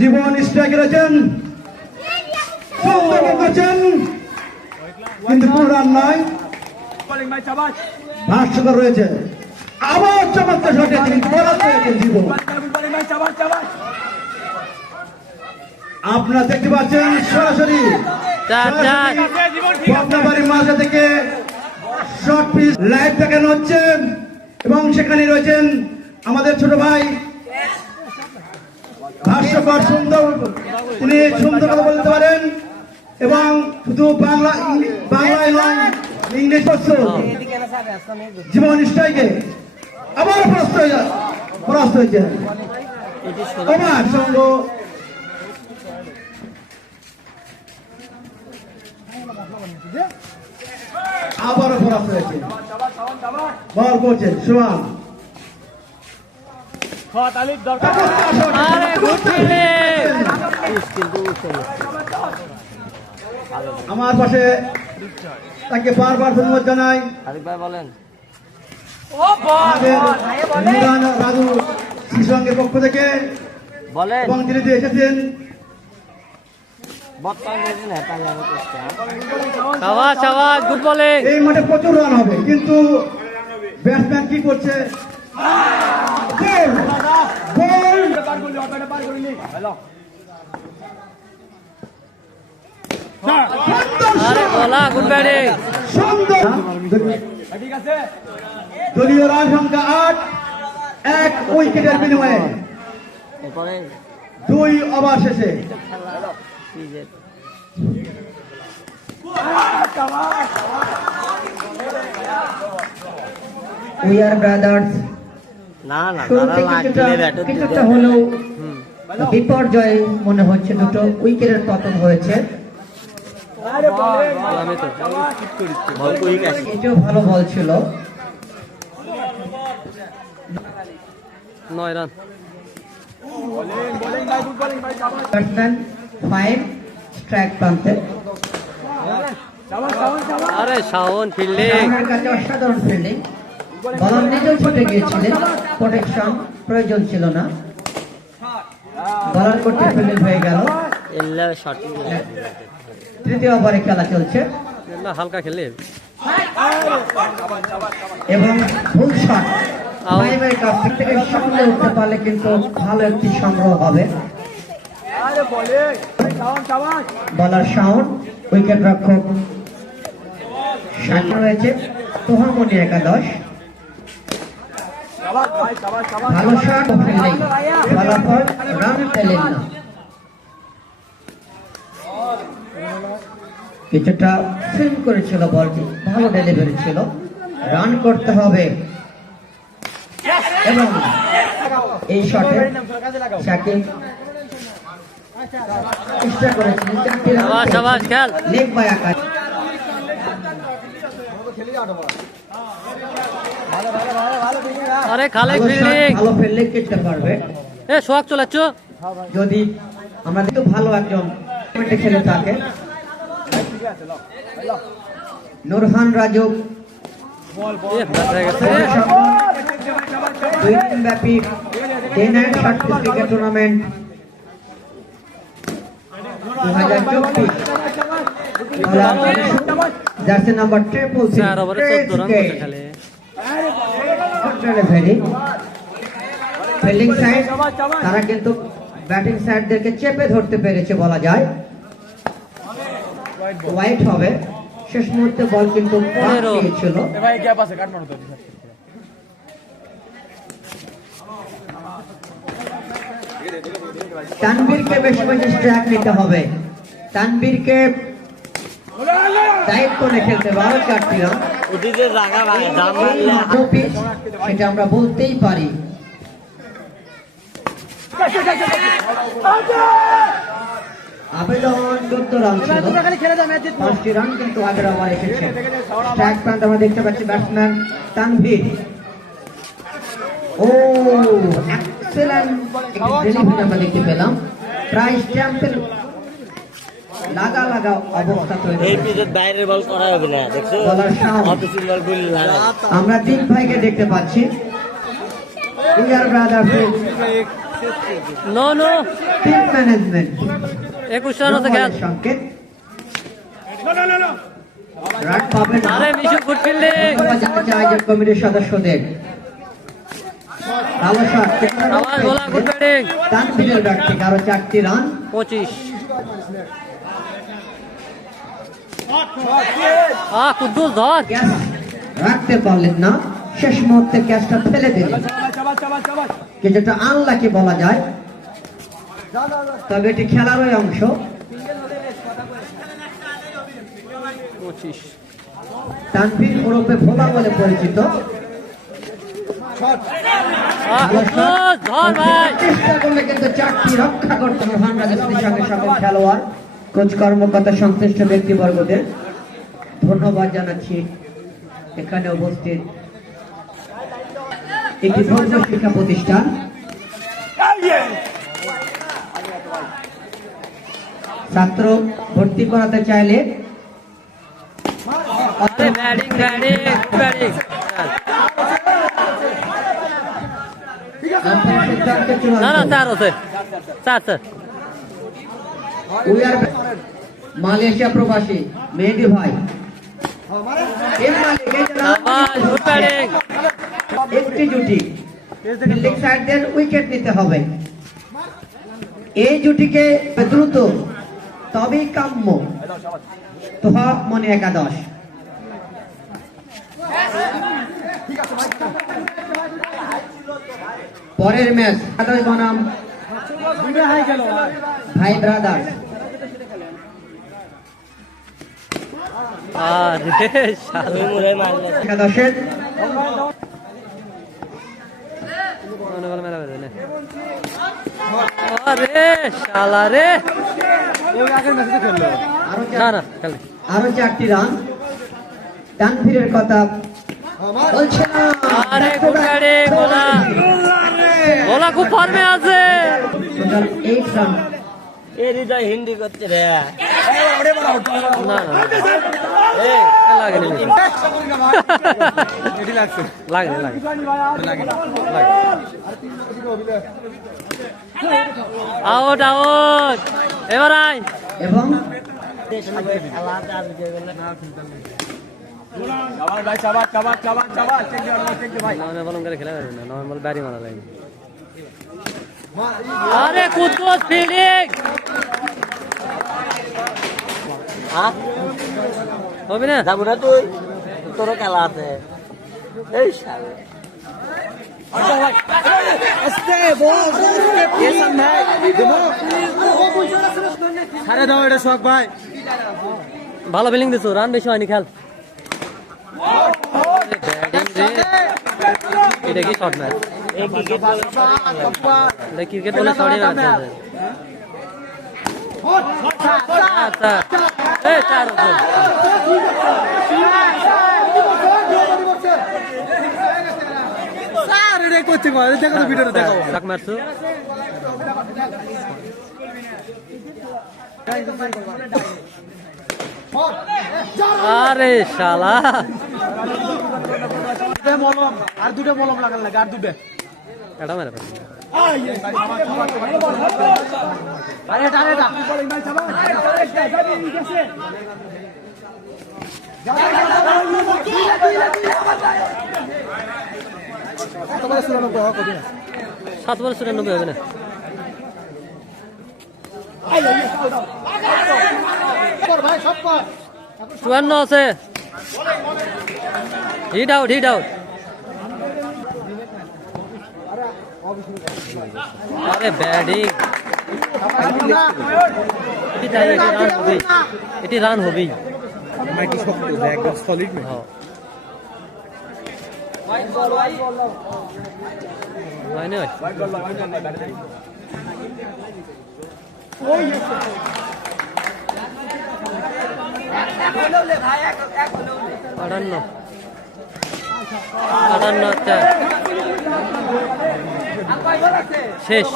জীবন স্ট্রাইকে রয়েছেন, কিন্তু কোন রান নয়, ভাষ্যকর রয়েছে। আবার চমৎকার শটে তিনি পরাস্ত হয়েছেন জীবন। আপনারা দেখতে পাচ্ছেন সরাসরি বাড়ির মাঝে থেকে শর্ট পিচ লাইভ দেখানো হচ্ছে এবং সেখানে রয়েছেন আমাদের ছোট ভাই ভাষ্যকর। সুন্দর, তিনি সুন্দর কথা বলতে পারেন এবং শুধু বাংলা এবং ইংলিশ জীবন স্ট্রাইকে আবার পরাস্ত হয়েছে আমার সঙ্গ। আবারও পরাস্ত হয়েছে, বল করছেন সুমান। আমার পাশে তাকে বারবার ধন্যবাদ জানাই। বলেন রাজু শিশুসংঘের পক্ষ থেকে এবং তিনি এসেছেন। এই মাঠে প্রচুর রান হবে, কিন্তু ব্যাটসম্যান কি করছে? দলীয় রান সংখ্যা 8, 1 উইকেটের বিনিময়ে 2 ওভার শেষে। We are brothers. কিছুটা হলেও বিপর্যয় মনে হচ্ছে, দুটো উইকেটের পতন হয়েছে। এটাও ভালো বল ছিল। 9 রান। ফাইভ স্ট্রাইক প্রান্তে। আরে শাওন ফিল্ডিং, আমার কাছে অসাধারণ ফিল্ডিং। বলার নিজেও ছুটে গিয়েছিলেন, প্রোটেকশন প্রয়োজন ছিল না, বলার করতে ফিল্ডিং হয়ে গেল। তৃতীয় ওভারে খেলা চলছে, হালকা খেলে এবং ফুল শট ফাইভের কাছ থেকে সামনে উঠতে পারলে কিন্তু ভালো একটি সংগ্রহ হবে। বলার শাওন, উইকেট রক্ষক সামনে রয়েছে তোহামনি একাদশ। ভালো শট ফিল্ডিং, ফলাফল রান পেলেন না। কিছুটা সুইং করেছিল বলটি, ভালো ডেলিভারি ছিল, রান করতে হবে। এবং এই শটে শাকিব চেষ্টা করেছিলেন লেগ বাই আকাশ। ভালো ফিল্ডিং করতে পারবে যদি আমরা ভালো একজন খেলে থাকে। নুরহান রাজু দুই দিন ব্যাপী day night cricket tournament 2024 jersey number 333 fielding side তারা কিন্তু ব্যাটিং সাইডদেরকে চেপে ধরতে পেরেছে বলা যায়। হোয়াইট হবে, শেষ মুহূর্তে বল কিন্তু ছিল। তানভীরকে বেশি বেশি স্ট্রাইক নিতে হবে, তানভীরকে দায়িত্ব করে খেলতে হবে। 4টি রান সেটা আমরা বলতেই পারি। আবেদন 14 রান ছিল, 5টি রান কিন্তু আগের ওভার এসেছে। স্ট্রাইক প্রান্ত আমরা দেখতে পাচ্ছি ব্যাটসম্যান তানভীর। ও এক্সেলেন্ট ডেলিভারি আমরা দেখতে পেলাম, প্রায় স্ট্যাম্পের লাগা অবস্থা তৈরি। আমরা 3 ভাইকে দেখতে পাচ্ছি। No no team management 21 run হতে খেল। সংকেত রান পাবে না। আরে মিশু গুড ফিল্ডিং। ধন্যবাদ জানাচ্ছি আয়োজক কমিটির সদস্যদের। ভালো শট। আওয়াজ বলা গুড ব্যাটিং। তানভীরের ব্যাট থেকে আরো 4টি রান। 25 কুদ্দুস ধর। ক্যাচ রাখতে পারলেন না, শেষ মুহূর্তে ক্যাচটা ফেলে দিলেন, কিছুটা আনলাকি বলা যায়, তবে এটি খেলারই অংশ। 25 তানভীর ওরফে ভোলা বলে পরিচিত। কুদ্দুস ধর ভাই। চেষ্টা করলে কিন্তু 4টি রক্ষা করতে মহান রাজস্থানের সঙ্গে সকল খেলোয়াড়, কোচ, কর্মকর্তা, সংশ্লিষ্ট ব্যক্তিবর্গদের ধন্যবাদ জানাচ্ছি। এখানে উপস্থিত একটি ধর্ম শিক্ষা প্রতিষ্ঠান, ছাত্র ভর্তি করাতে চাইলে আরে ব্যাটিং ব্যাটিং ব্যাটিং। সিদ্ধান্তে না না চূড়ান্ত। 4 আছে 4 স্যার। We are মালয়েশিয়া প্রবাসী মেহেদি ভাই। এম মালিক, এই যে রান আওয়াজ গুড ব্যাটিং। একটি জুটি ফিল্ডিং সাইডদের উইকেট নিতে হবে। এই জুটিকে দ্রুত তবেই কাম্য তো মনে একাদশ। পরের ম্যাচ একাদশ বনাম ভাই ব্রাদার্স। আরে শালা একাদশের মনে বলে মেলা বেদে। আরে শালা রে। না না খেল। আরো 4টি রান। তানভীরের কথা বলছে না। আরে গুড ব্যাটিং ওলা। ওলা খুব ফর্মে আছে। Total 8 run. হিন্দি করছে রে। না না লাগেনি লাগে লাগে আউট আউট। এবার আয়। এবং বলুন করে খেলা যাবে না, নর্মাল ব্যাটিং মারা লাগে। আরে কুদ্দুস ফিল্ডিং হবে না। যাবো না তুই, তোর খেলা আছে। এই শালা। ভালো ফিল্ডিং দিছো, রান বেশি হয়নি খেল। ব্যাটিং রে, এটা কি শর্ট ম্যাচ? এটা ক্রিকেট বলে শর্টই ম্যাচ আছে। আচ্ছা এই 4 আছে। ডাক মারছো। আরে শালা আর দুটো মলম লাগার লাগে, আর দুটো এটা মেরে ফেল। সাত বলে 94 হবে না। চুয়ান্ন আছে। Hit out hit out. আরে ব্যাটিং এটি রান হবেই। আটান্ন আটান্ন শেষ।